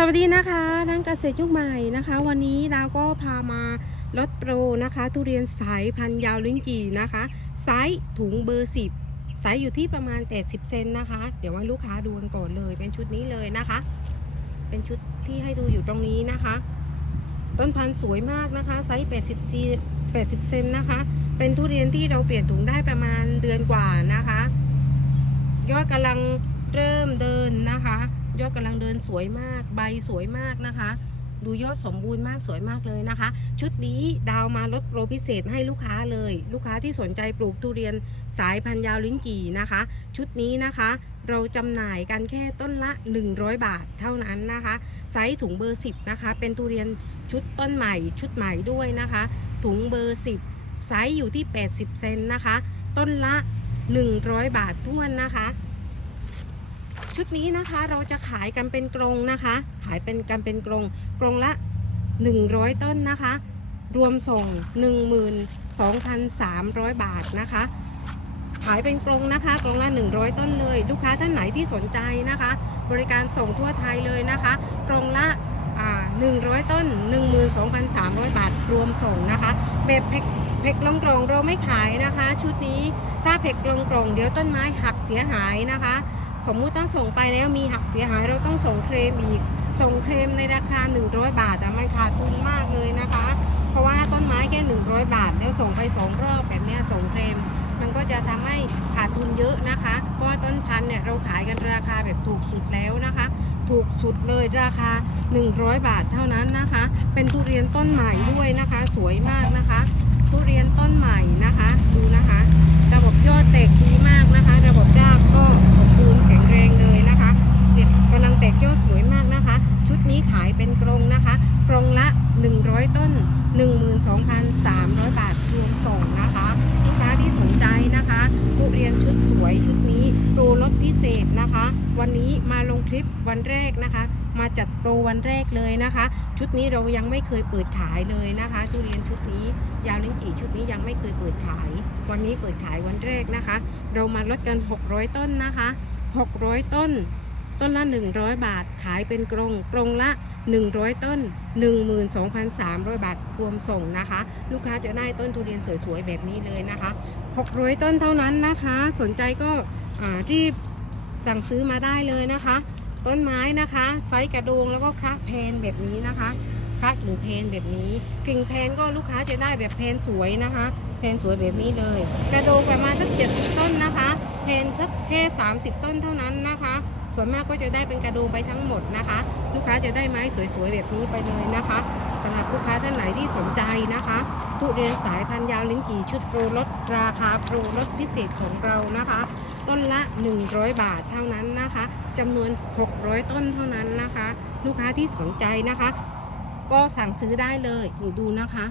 สวัสดีนะคะทั้งเกษตรยุคใหม่นะคะ วันนี้เราก็พามาลดโปรนะคะ ทุเรียนสายพันธุ์ยาวลิ้นจี่นะคะ ไซส์ถุงเบอร์10ไซส์อยู่ที่ประมาณ 80 เซนนะคะ เดี๋ยวให้ลูกค้าดูกันก่อนเลย เป็นชุดนี้เลยนะคะ เป็นชุดที่ให้ดูอยู่ตรงนี้นะคะ ต้นพันธุ์สวยมากนะคะ ไซส์80ซี80 เซนนะคะ เป็นทุเรียนที่เราเปลี่ยนถุงได้ประมาณเดือนกว่านะคะ ยอดกำลังเริ่มเดินนะคะ ยอดกำลังเดินสวยมาก ใบสวยมากนะคะ ดูยอดสมบูรณ์มากสวยมากเลยนะคะ ชุดนี้ดาวมาลดโปรพิเศษให้ลูกค้าเลย ลูกค้าที่สนใจปลูกทุเรียนสายพันยาวลิ้นจี่นะคะ ชุดนี้นะคะเราจำหน่ายกันแค่ต้นละ 100 บาทเท่านั้นนะคะ ไซส์ถุงเบอร์ 10 นะคะ เป็นทุเรียนชุดต้นใหม่ชุดใหม่ด้วยนะคะ ถุงเบอร์ 10 ไซส์อยู่ที่ 80 เซนนะคะ ต้นละ 100 บาทท้วนนะคะ ชุดนี้นะคะเราจะขายกันเป็นกรงนะคะ ขายเป็นกันเป็นกรงกรงละ 100 ต้นนะคะ รวมส่ง 12,300 บาทนะคะ ขายเป็นกรงนะคะกรงละ 100 ต้นเลยลูกค้าท่านไหนที่สนใจนะคะ บริการส่งทั่วไทยเลยนะคะกรงละอ่า100 ต้น 12,300 บาท รวมส่งนะคะแบบแพ็คแพ็คลงกลงเราไม่ขายนะคะ ชุดนี้ถ้าแพ็คลงกลงเดี๋ยวต้นไม้หักเสียหายนะคะ สมมุติต้องส่งไปแล้วมีหักเสียหายเราต้องส่งเคลมอีก ส่งเคลมในราคา 100 บาทแต่มันขาดทุนมากเลยนะคะ เพราะว่าต้นไม้แค่ 100 บาท แล้วส่งไปสองรอบแบบนี้ส่งเคลมมันก็จะทำให้ขาดทุนเยอะนะคะ เพราะว่าต้นพันธุ์เนี่ยเราขายกันราคาแบบถูกสุดแล้วนะคะ ถูกสุดเลยราคา 100 บาทเท่านั้นนะคะ เป็นทุเรียนต้นใหม่ด้วยนะคะ สวยมากนะคะ ทุเรียนต้นใหม่นะคะ ดูนะคะ ระบบยอดแตกดีมากนะคะ ระบบรากก็สมบูรณ์แข็งแรงเลยนะคะเนี่ยกำลังแตกยอดสวยมากนะคะ ชุดนี้ขายเป็นกรงนะคะ กรงละ 100 ต้น 12,300 บาทรวมส่งนะคะลูกค้าที่สนใจนะคะ ทุเรียนชุดสวยชุดนี้โปรลดพิเศษนะคะ วันนี้มาลงคลิปวันแรกนะคะ มาจัดโปรวันแรกเลยนะคะ ชุดนี้เรายังไม่เคยเปิดขายเลยนะคะทุเรียนชุดนี้ ยาวลิ้นจี่ชุดนี้ยังไม่เคยเปิดขาย วันนี้เปิดขายวันแรกนะคะ เรามาลดกัน 600 ต้นนะคะ 600 ต้น ต้นละ 100 บาทขายเป็นกรงกรงละ 100 ต้น 12,300 บาทรวมส่งนะคะ ลูกค้าจะได้ต้นทุเรียนสวยๆแบบนี้เลยนะคะ 600 ต้นเท่านั้นนะคะ สนใจก็รีบ สั่งซื้อมาได้เลยนะคะ ต้นไม้นะคะไซส์กระโดงแล้วก็คระเพนแบบนี้นะคะคระหรือเพนแบบนี้กิ่งเพนก็ลูกค้าจะได้แบบเพนสวยนะคะ เพนสวยแบบนี้เลย กระโดงประมาณสักเจ็ดสิบต้นนะคะ เพนสักแค่30ต้นเท่านั้นนะคะ ส่วนมากก็จะได้เป็นกระโดงไปทั้งหมดนะคะ ลูกค้าจะได้ไม้สวยๆแบบนี้ไปเลยนะคะสำหรับลูกค้าท่านไหนที่สนใจนะคะทุเรียนสายพันธุ์ยาวลิ้นจี่ชุดโปรลดราคาโปรลดพิเศษของเรานะคะ ต้นละ 100 บาทเท่านั้นนะคะจำนวน 600 ต้นเท่านั้นนะคะ ลูกค้าที่สนใจนะคะ ก็สั่งซื้อได้เลยนี่ดูนะคะ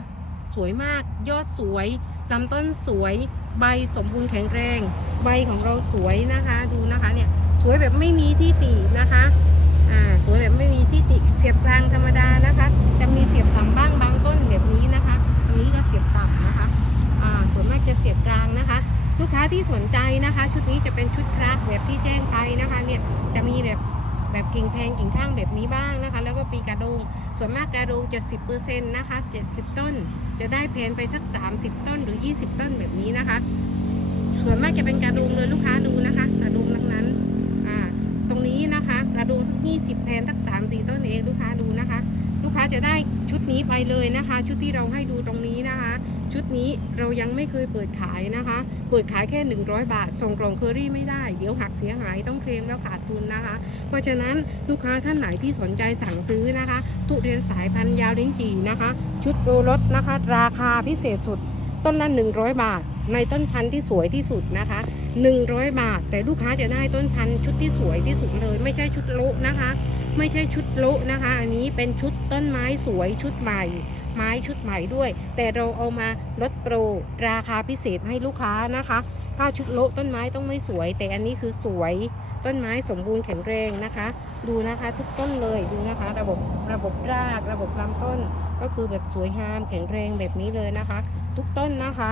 สวยมากยอดสวยลำต้นสวยใบสมบูรณ์แข็งแรง ใบของเราสวยนะคะดูนะคะเนี่ยสวยแบบไม่มีที่ตินะคะอ่าสวยแบบไม่มีที่ติเสียบกลางธรรมดานะคะ จะมีเสียบต่ำบ้างบางต้นแบบนี้นะคะตรงนี้ก็เสียบ ที่สนใจนะคะ ชุดนี้จะเป็นชุดคราฟแบบที่แจ้งไปนะคะเนี่ยจะมีแบบแบบกิ่งแพงกิ่งข้างแบบนี้บ้างนะคะ แล้วก็ปีกระดง ส่วนมากกระดงจะ10%นะคะ70 ต้น จะได้เพนไปสัก 30 ต้นหรือ 20 ต้นแบบนี้นะคะ ส่วนมากจะเป็นกระดงเลยลูกค้าดูนะคะ กระดงทั้งนั้นอ่าตรงนี้นะคะกระดงสัก20แพนสัก3-4 ต้นเองลูกค้าดูนะคะ ลูกค้าจะได้ชุดนี้ไปเลยนะคะ ชุดที่เราให้ดู นี้เรายังไม่เคยเปิดขายนะคะ เปิดขายแค่ 100 บาท ส่งกล่องเคอรี่ไม่ได้ เดี๋ยวหักเสียหายต้องเคลมแล้วขาดทุนนะคะ เพราะฉะนั้นลูกค้าท่านไหนที่สนใจสั่งซื้อนะคะ ทุเรียนสายพันธุ์ยาวลิ้นจี่นะคะ ชุดโปรลดนะคะ ราคาพิเศษสุด ต้นละ100 บาท ในต้นพันธุ์ที่สวยที่สุดนะคะ100 บาท แต่ลูกค้าจะได้ต้นพันธุ์ชุดที่สวยที่สุดเลย ไม่ใช่ชุดโลนะคะ ไม่ใช่ชุดโลนะคะ อันนี้เป็นชุดต้นไม้สวยชุดใหม่ ไม้ชุดใหม่ด้วย แต่เราเอามาลดโปรราคาพิเศษให้ลูกค้านะคะ ถ้าชุดโละต้นไม้ต้องไม่สวย แต่อันนี้คือสวยต้นไม้สมบูรณ์แข็งแรงนะคะ ดูนะคะทุกต้นเลยดูนะคะ ระบบระบบราก ระบบลำต้นก็คือแบบสวยงามแข็งแรงแบบนี้เลยนะคะ ทุกต้นนะคะ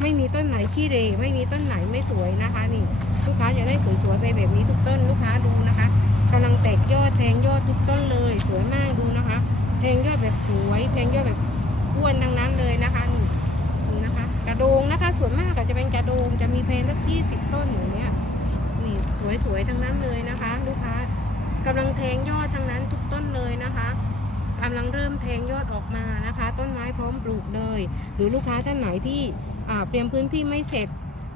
ไม่มีต้นไหนขี้เรไม่มีต้นไหนไม่สวยนะคะนี่ลูกค้าจะได้สวยๆไปแบบนี้ทุกต้นลูกค้าดูนะคะ กำลังแตกยอดแทงยอดทุกต้นเลย สวยมากดูนะคะ แทงยอดแบบสวย แทงยอดแบบอ้วนทั้งนั้นเลยนะคะนี่ดูนะคะ กระโดงนะคะส่วนมากจะเป็นกระโดงจะมีเพลงสักที่สิบต้นอย่างเนี้ยนี่สวยๆทั้งนั้นเลยนะคะ ลูกค้ากำลังแทงยอดทั้งนั้นทุกต้นเลยนะคะกำลังเริ่มแทงยอดออกมานะคะ ต้นไม้พร้อมปลูกเลย หรือลูกค้าท่านไหนที่เตรียมพื้นที่ไม่เสร็จ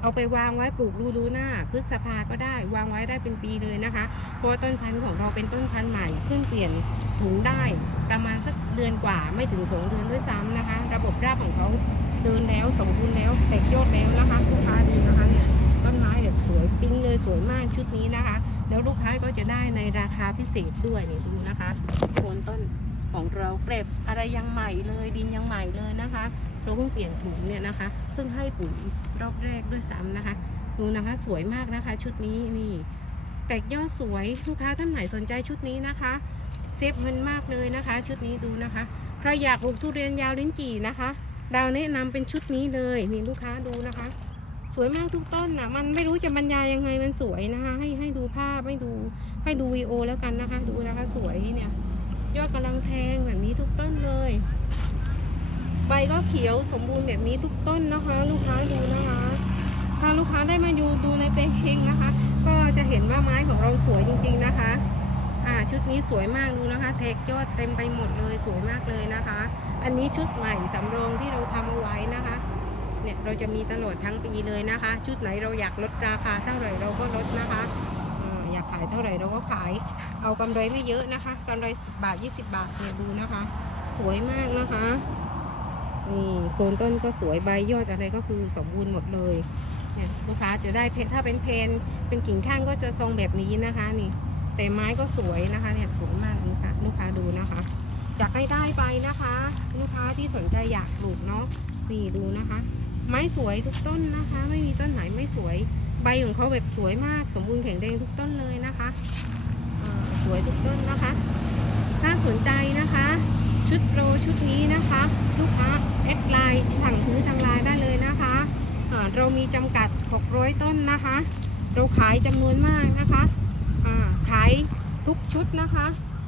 เอาไปวางไว้ปลูกดูดูหน้า พฤษภาก็ได้ วางไว้ได้เป็นปีเลยนะคะ เพราะต้นพันธุ์ของเราเป็นต้นพันธุ์ใหม่เพิ่งเปลี่ยนถุงได้ประมาณสักเดือนกว่าไม่ถึงสองเดือนด้วยซ้ำนะคะ ระบบรากของเขาเดินแล้วสมบูรณ์แล้วแตกยอดแล้วนะคะลูกค้าดูนะคะเนี่ยต้นไม้แบบสวยปิ้งเลยสวยมากชุดนี้นะคะ แล้วลูกค้าก็จะได้ในราคาพิเศษด้วยนี่ดูนะคะโคนต้นของเราเกล็บอะไรยังใหม่เลยดินยังใหม่เลยนะคะ เราเพิ่งเปลี่ยนถุงเนี่ยนะคะ เพิ่งให้ปุ๋ยรอบแรกด้วยซ้ำนะคะ ดูนะคะสวยมากนะคะ ชุดนี้นี่ แตกยอดสวยลูกค้าท่านไหนสนใจชุดนี้นะคะ เซฟเงินมากเลยนะคะ ชุดนี้ดูนะคะใครอยากปลูกทุเรียนยาวลิ้นจี่นะคะดาวแนะนำเป็นชุดนี้เลยนี่ลูกค้าดูนะคะ สวยมากทุกต้นนะมันไม่รู้จะบรรยายยังไงมันสวยนะคะ ให้ให้ดูภาพให้ดูให้ดูวีโอแล้วกันนะคะ ดูนะคะสวยเนี่ยยอดกำลังแทงแบบนี้ทุกต้นเลย ใบก็เขียวสมบูรณ์แบบนี้ทุกต้นนะคะ ลูกค้าดูนะคะ ถ้าลูกค้าได้มาดูดูในเพลงเองนะคะ ก็จะเห็นว่าไม้ของเราสวยจริง ๆนะคะ อ่าชุดนี้สวยมากดูนะคะแทกยอดเต็มไปหมดเลยสวยมากเลยนะคะ อันนี้ชุดใหม่สำรองที่เราทำเอาไว้นะคะเนี่ยเราจะมีตลอดทั้งปีเลยนะคะ ชุดไหนเราอยากลดราคาเท่าไหร่เราก็ลดนะคะอ่าอยากขายเท่าไหร่เราก็ขาย เอากำไรไม่เยอะนะคะกำไร 10 บาท 20 บาทเนี่ยดูนะคะ สวยมากนะคะ นี่โคนต้นก็สวยใบยอดอะไรก็คือสมบูรณ์หมดเลยเนี่ยลูกค้าจะได้เพถ้าเป็นเพนเป็นกิ่งข้างก็จะทรงแบบนี้นะคะนี่ แต่ไม้ก็สวยนะคะเนี่ยสวยมากนะคะลูกค้าดูนะคะอยากให้ได้ไปนะคะ ลูกค้าที่สนใจอยากปลูกเนาะนี่ดูนะคะ ไม้สวยทุกต้นนะคะ ไม่มีต้นไหนไม่สวย ใบของเขาแบบสวยมาก สมบูรณ์แข็งแรงทุกต้นเลยนะคะสวยทุกต้นนะคะ ถ้าสนใจ ชุดโปรชุดนี้นะคะ ลูกค้าแอดไลน์สั่งซื้อทางไลน์ได้เลยนะคะเรามีจำกัด 600 ต้นนะคะ เราขายจำนวนมากนะคะขายทุกชุดนะคะ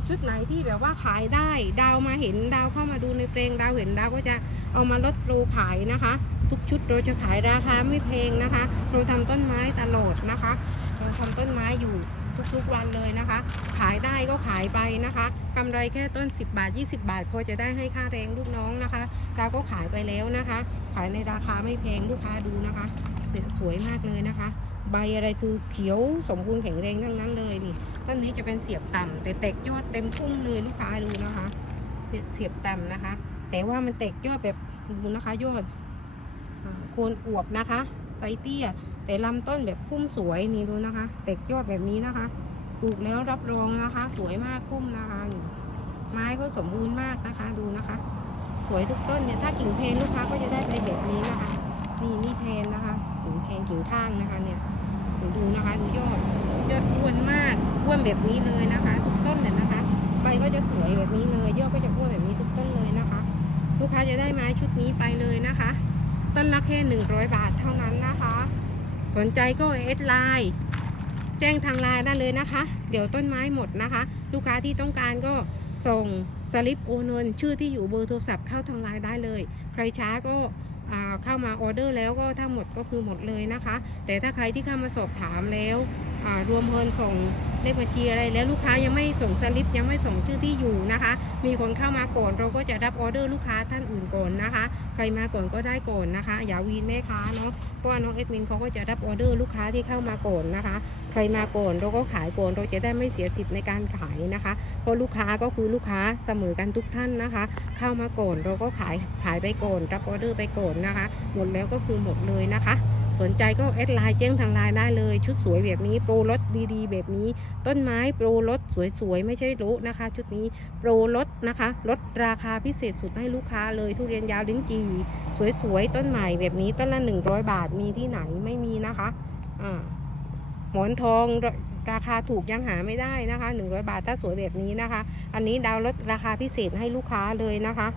ชุดไหนที่แบบว่าขายได้ดาวมาเห็นดาวเข้ามาดูในเพลงดาวเห็นดาวก็จะเอามาลดโปรขายนะคะ ทุกชุดเราจะขายราคาไม่แพงนะคะ เราทำต้นไม้ตลอดนะคะ เราทำต้นไม้อยู่ ทุกๆวันเลยนะคะ ขายได้ก็ขายไปนะคะกำไรแค่ต้น 10 บาท 20 บาทพอจะได้ให้ค่าแรงลูกน้องนะคะ เราก็ขายไปแล้วนะคะ ขายในราคาไม่แพงลูกค้าดูนะคะเนี่ยสวยมากเลยนะคะ ใบอะไรคือเขียวสมบูรณ์แข็งแรงทั้งนั้นเลยนี่ต้นนี้จะเป็นเสียบต่ำแต่แตกยอดเต็มพุ่งเลยลูกค้าดูนะคะเนี่ยเสียบต่ำนะคะ แต่ว่ามันแตกยอดแบบดูนะคะยอดโคนอวบนะคะไซส์เตี้ย แต่ลำต้นแบบพุ่มสวยนี่ดูนะคะ แตกยอดแบบนี้นะคะ ปลูกแล้วรับรองนะคะ สวยมากพุ่มนะคะไม้ก็สมบูรณ์มากนะคะ ดูนะคะ สวยทุกต้นเนี่ยถ้ากิ่งเพนลูกค้าก็จะได้ไปแบบนี้นะคะ นี่นี่แทนนะคะกิ่งเพนกิ่งข้างนะคะเนี่ยดูนะคะดูยอดยอดอ้วนมากอ้วนแบบนี้เลยนะคะ ทุกต้นเนี่ยนะคะใบก็จะสวยแบบนี้เลยยอดก็จะอ้วนแบบนี้ทุกต้นเลยนะคะ ลูกค้าจะได้ไม้ชุดนี้ไปเลยนะคะ ต้นละแค่100 บาทเท่านั้นนะคะ สนใจก็เอสไลน์แจ้งทางไลน์ได้เลยนะคะ เดี๋ยวต้นไม้หมดนะคะ ลูกค้าที่ต้องการก็ส่งสลิปโอนเงินชื่อที่อยู่เบอร์โทรศัพท์เข้าทางไลน์ได้เลย ใครช้าก็เข้ามาออเดอร์แล้วก็ถ้าหมดก็คือหมดเลยนะคะ แต่ถ้าใครที่เข้ามาสอบถามแล้ว รวมเงินส่งเลขบัญชีอะไรแล้วลูกค้ายังไม่ส่งสลิปยังไม่ส่งชื่อที่อยู่นะคะ มีคนเข้ามาก่อนเราก็จะรับออเดอร์ลูกค้าท่านอื่นก่อนนะคะ ใครมาก่อนก็ได้ก่อนนะคะ อย่าวีนแม่ค้าเนาะเพราะว่าน้องเอ็ดมินเขาก็จะรับออเดอร์ลูกค้าที่เข้ามาก่อนนะคะ ใครมาก่อนเราก็ขายก่อนเราจะได้ไม่เสียสิทธิ์ในการขายนะคะเพราะลูกค้าก็คือลูกค้าเสมอกันทุกท่านนะคะ เข้ามาก่อนเราก็ขายขายไปก่อนรับออเดอร์ไปก่อนนะคะ หมดแล้วก็คือหมดเลยนะคะ สนใจก็แอดไลน์แจ้งทางไลน์ได้เลย ชุดสวยแบบนี้โปรลดดีๆ แบบนี้ ต้นไม้โปรลดสวยๆ ไม่ใช่โละนะคะ ชุดนี้โปรลดนะคะลดราคาพิเศษสุดให้ลูกค้าเลยทุเรียนยาวลิ้นจี่สวยๆ ต้นใหม่แบบนี้ต้นละ 100 บาทมีที่ไหนไม่มีนะคะอ่าหมอนทองรราคาถูกยังหาไม่ได้นะคะ 100 บาทถ้าสวยแบบนี้นะคะ อันนี้ดาวลดราคาพิเศษให้ลูกค้าเลยนะคะ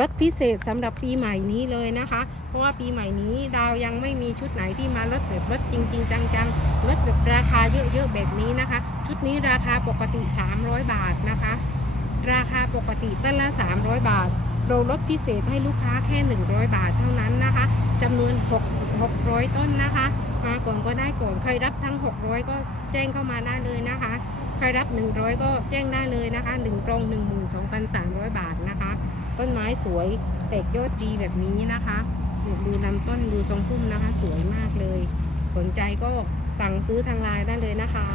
ลดพิเศษสำหรับปีใหม่นี้เลยนะคะ เพราะว่าปีใหม่นี้ดาวยังไม่มีชุดไหนที่มาลดแบบลดจริง ๆ จังๆลดแบบราคาเยอะๆแบบนี้นะคะ ชุดนี้ราคาปกติ 300 บาทนะคะ ราคาปกติต้นละ 300 บาท เราลดพิเศษให้ลูกค้าแค่ 100 บาทเท่านั้นนะคะจำนวน 6 600 ต้นนะคะ มาก่อนก็ได้ก่อนใครรับทั้ง 600 ก็แจ้งเข้ามาได้เลยนะคะ ใครรับ 100 ก็แจ้งได้เลยนะคะ1กรง12,300 บาทนะคะ ต้นไม้สวยแตกยอดดีแบบนี้นะคะเนี่ยดูลำต้นดูทรงพุ่มนะคะ สวยมากเลย สนใจก็สั่งซื้อทางไลน์ได้เลยนะคะ